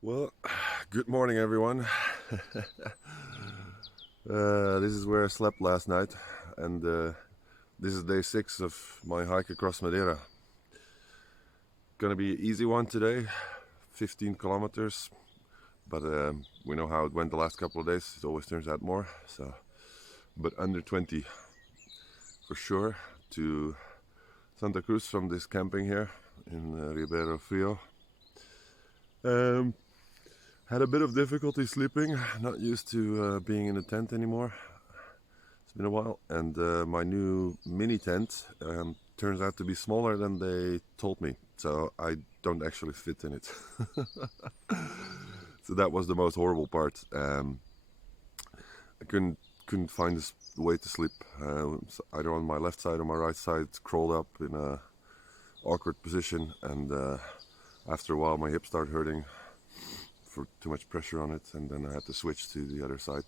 Well, good morning, everyone. This is where I slept last night, and this is day 6 of my hike across Madeira. Gonna be an easy one today, 15 kilometers, but we know how it went the last couple of days. It always turns out more, so but under 20 for sure to Santa Cruz from this camping here in Ribeiro Frio. Had a bit of difficulty sleeping, not used to being in a tent anymore. It's been a while, and my new mini tent turns out to be smaller than they told me, so I don't actually fit in it. So that was the most horrible part. I couldn't find this way to sleep, either on my left side or my right side, crawled up in a awkward position, and after a while my hips started hurting for too much pressure on it, and then I had to switch to the other side.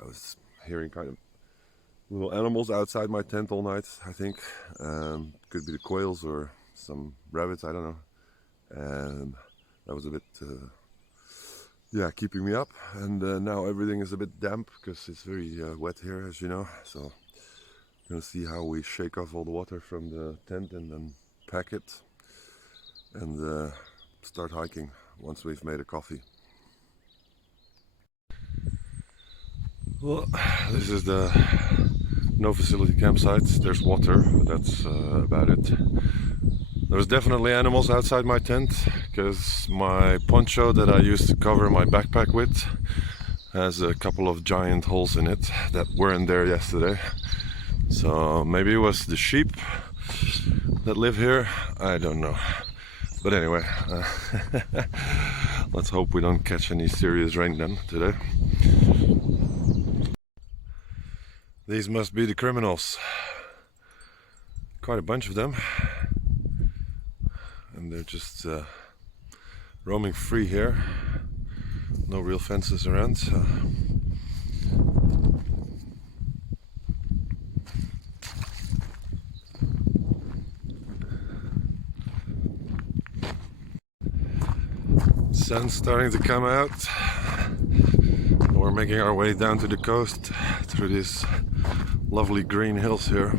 I was hearing kind of little animals outside my tent all night, I think. Could be the quails or some rabbits, I don't know. That was a bit, keeping me up. And now everything is a bit damp because it's very wet here, as you know. So I'm gonna see how we shake off all the water from the tent and then pack it and start hiking once we've made a coffee. Well, this is the no facility campsite. There's water, but that's about it. There's definitely animals outside my tent because my poncho that I used to cover my backpack with has a couple of giant holes in it that weren't there yesterday. So maybe it was the sheep that live here. I don't know. But anyway, let's hope we don't catch any serious rain then today. These must be the criminals. Quite a bunch of them. And they're just roaming free here. No real fences around. So. Sun's starting to come out. We're making our way down to the coast through these lovely green hills here.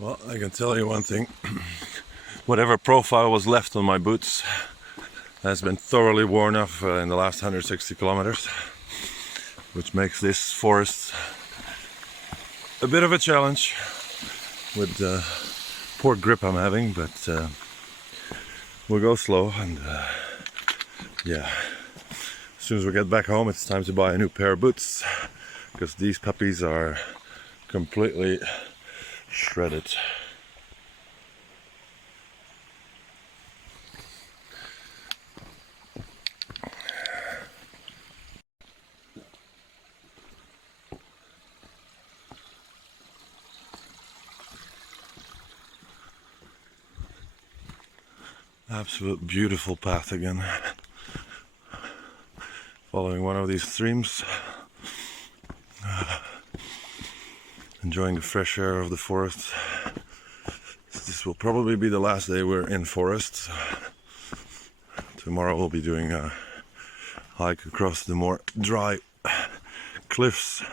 Well, I can tell you one thing. Whatever profile was left on my boots has been thoroughly worn off in the last 160 kilometers, which makes this forest a bit of a challenge with the poor grip I'm having, but we'll go slow, and as soon as we get back home it's time to buy a new pair of boots because these puppies are completely shredded. Absolute beautiful path again. Following one of these streams. Enjoying the fresh air of the forest. This will probably be the last day we're in forest. Tomorrow we'll be doing a hike across the more dry cliffs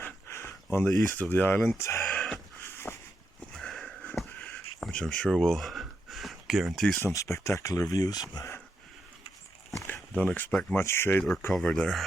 on the east of the island, which I'm sure will guarantee some spectacular views. But don't expect much shade or cover there.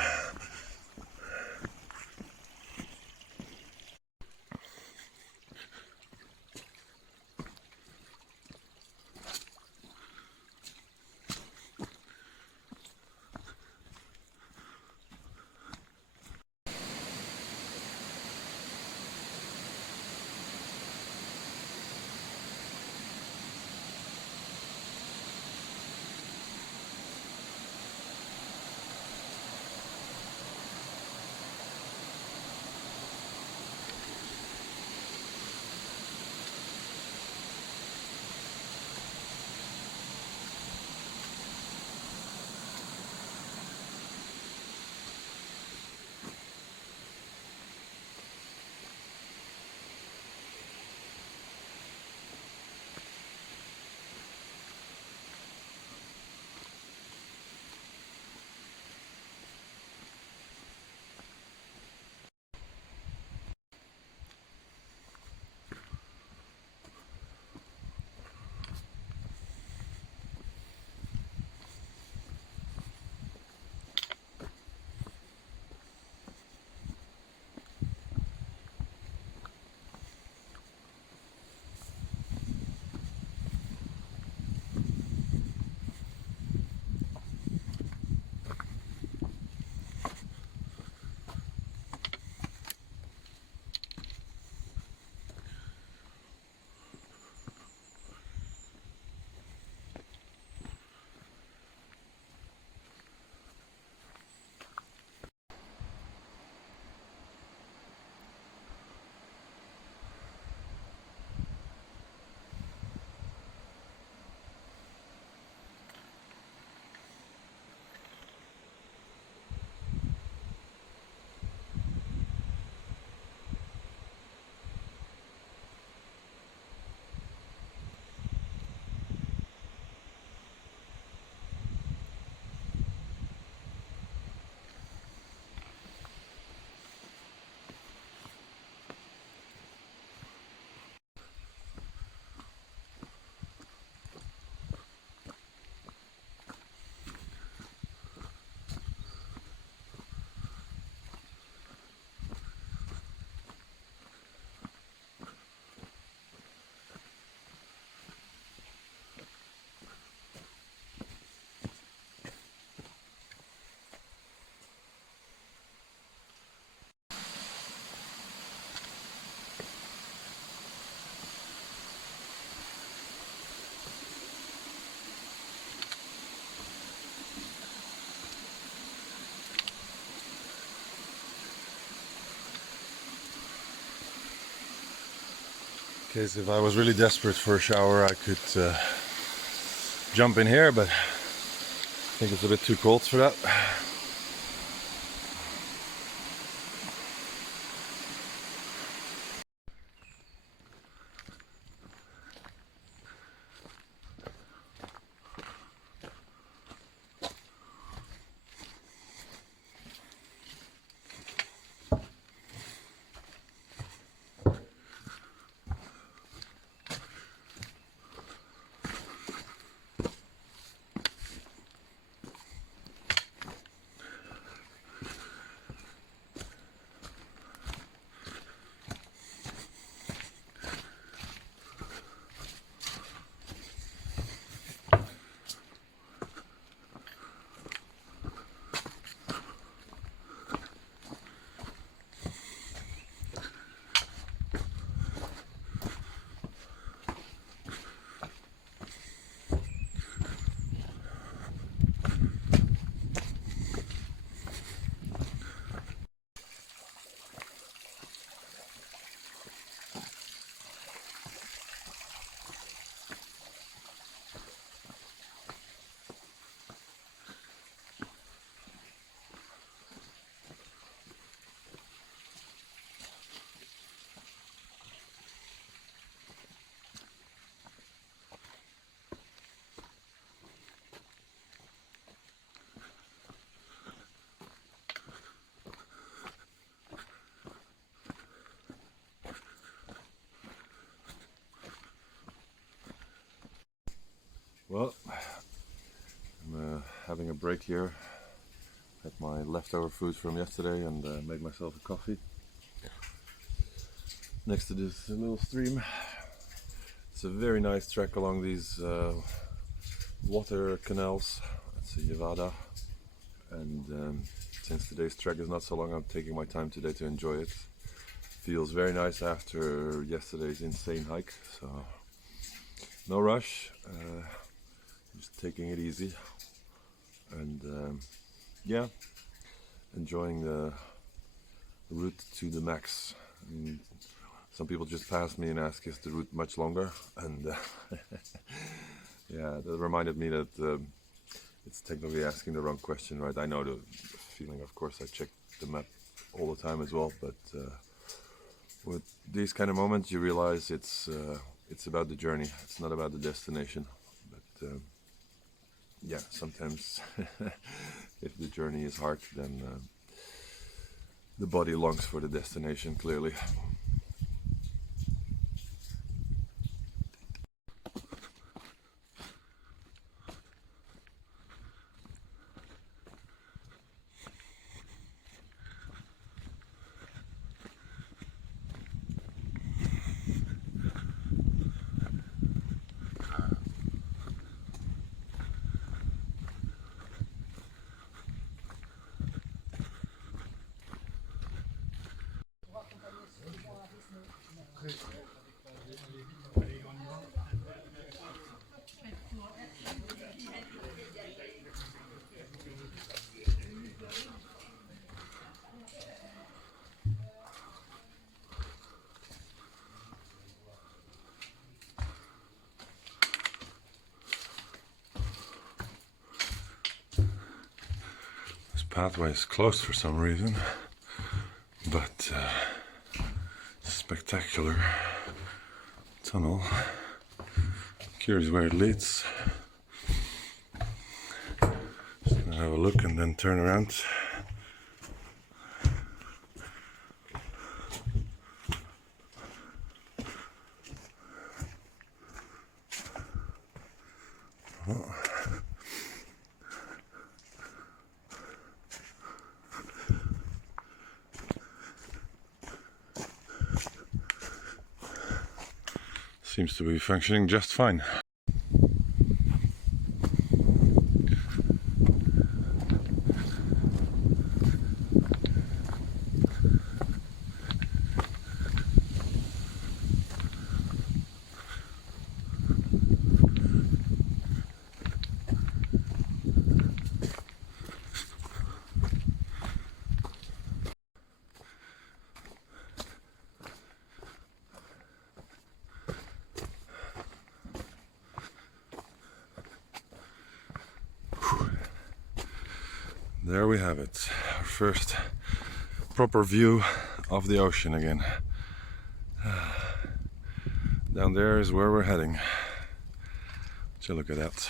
In case if I was really desperate for a shower, I could jump in here, but I think it's a bit too cold for that. break here. Had my leftover food from yesterday and made myself a coffee next to this little stream. It's a very nice trek along these water canals. It's a levada, and since today's trek is not so long, I'm taking my time today to enjoy it. Feels very nice after yesterday's insane hike, so no rush, just taking it easy, and yeah, enjoying the route to the max. I mean, some people just passed me and asked, is the route much longer? And yeah, that reminded me that it's technically asking the wrong question, right? I know the feeling, of course. I check the map all the time as well, but with these kind of moments, you realize it's about the journey. It's not about the destination. But yeah, sometimes if the journey is hard, then the body longs for the destination, clearly. Pathway is closed for some reason, but spectacular tunnel. Curious where it leads. Just gonna have a look and then turn around. Oh. Seems to be functioning just fine. There we have it, our first proper view of the ocean again. Down there is where we're heading. So look at that.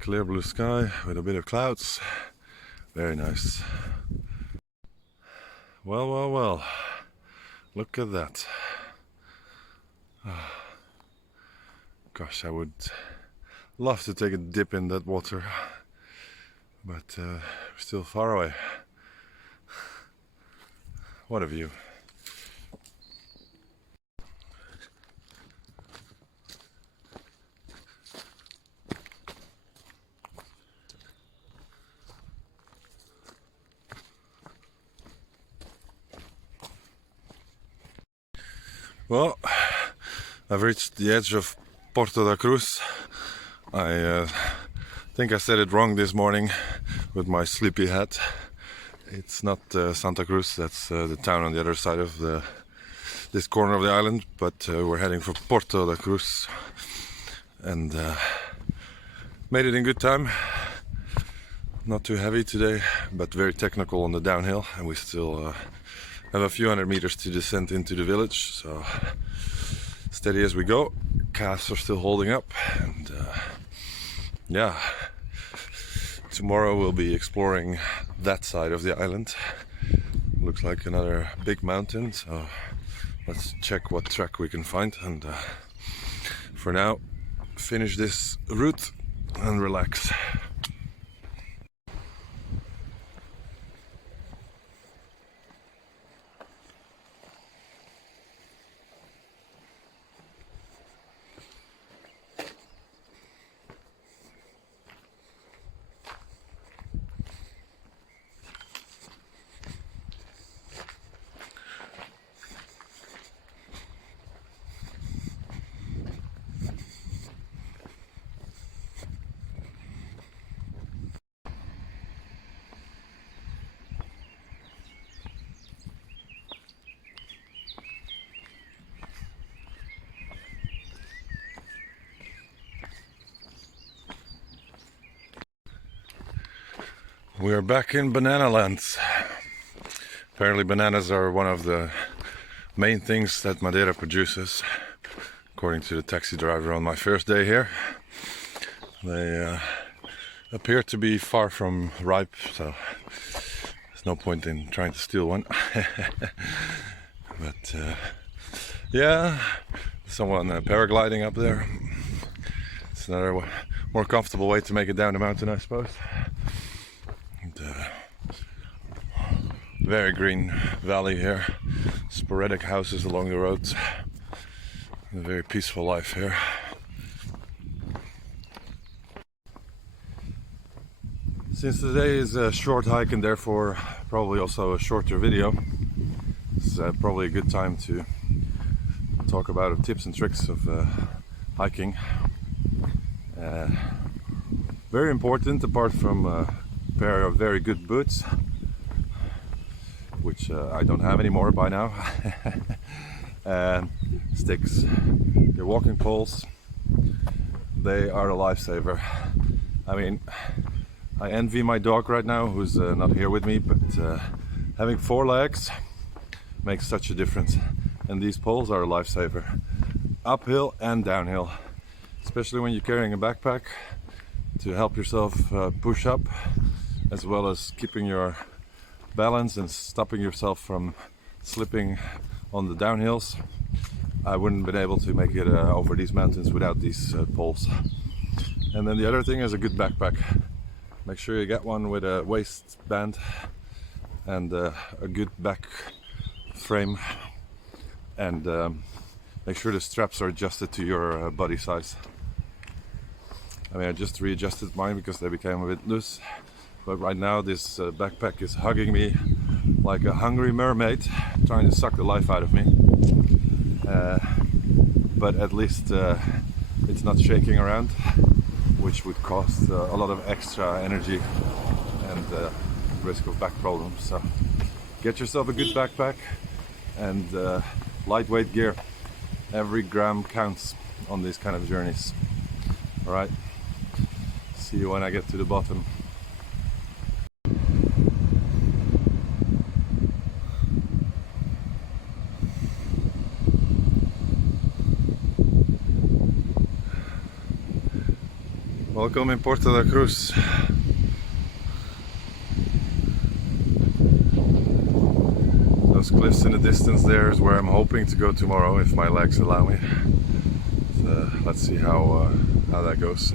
Clear blue sky with a bit of clouds. Very nice. Well, well, well. Look at that. Gosh, I would love to take a dip in that water. But we're still far away. What a view. Well, I've reached the edge of Porto da Cruz. I think I said it wrong this morning with my sleepy hat. It's not Santa Cruz, that's the town on the other side of this corner of the island, but we're heading for Porto da Cruz, and made it in good time. Not too heavy today, but very technical on the downhill, and we still have a few hundred meters to descend into the village, so steady as we go. Calves are still holding up, and yeah, tomorrow we'll be exploring that side of the island. Looks like another big mountain, so let's check what track we can find, and for now finish this route and relax. We are back in banana lands. Apparently bananas are one of the main things that Madeira produces, according to the taxi driver on my first day here. They appear to be far from ripe, so there's no point in trying to steal one. But yeah, someone paragliding up there. It's another more comfortable way to make it down the mountain, I suppose. And, very green valley here, sporadic houses along the roads, a very peaceful life here. Since today is a short hike and therefore probably also a shorter video, it's probably a good time to talk about tips and tricks of hiking. Very important, apart from a pair of very good boots, which I don't have anymore by now. Sticks, your walking poles, they are a lifesaver. I mean, I envy my dog right now, who's not here with me, but having 4 legs makes such a difference. And these poles are a lifesaver, uphill and downhill, especially when you're carrying a backpack to help yourself push up, as well as keeping your balance and stopping yourself from slipping on the downhills. I wouldn't have been able to make it over these mountains without these poles. And then the other thing is a good backpack. Make sure you get one with a waistband and a good back frame, and make sure the straps are adjusted to your body size. I mean, I just readjusted mine because they became a bit loose, but right now this backpack is hugging me like a hungry mermaid, trying to suck the life out of me. But at least it's not shaking around, which would cost a lot of extra energy and risk of back problems. So get yourself a good backpack and lightweight gear. Every gram counts on these kind of journeys. All right, see you when I get to the bottom. Welcome in Porto da Cruz. Those cliffs in the distance there is where I'm hoping to go tomorrow, if my legs allow me. So, let's see how that goes.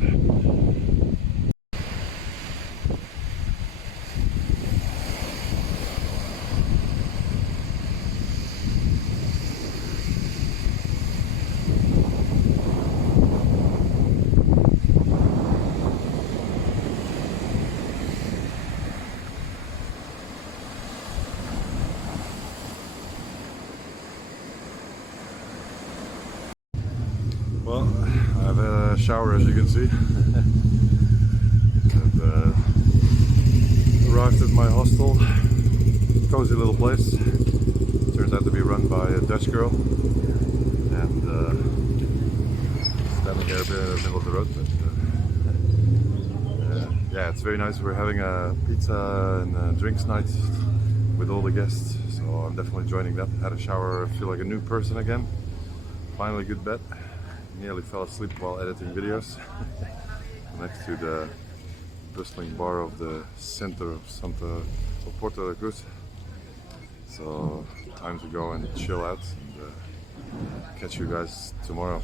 Well, I've had a shower, as you can see. I've arrived at my hostel. Cozy little place. Turns out to be run by a Dutch girl. And standing here a bit in the middle of the road. But, yeah, it's very nice. We're having a pizza and a drinks night with all the guests. So I'm definitely joining that. Had a shower, I feel like a new person again. Finally good bed. Nearly fell asleep while editing videos next to the bustling bar of the center of Porto da Cruz. So time to go and chill out and catch you guys tomorrow.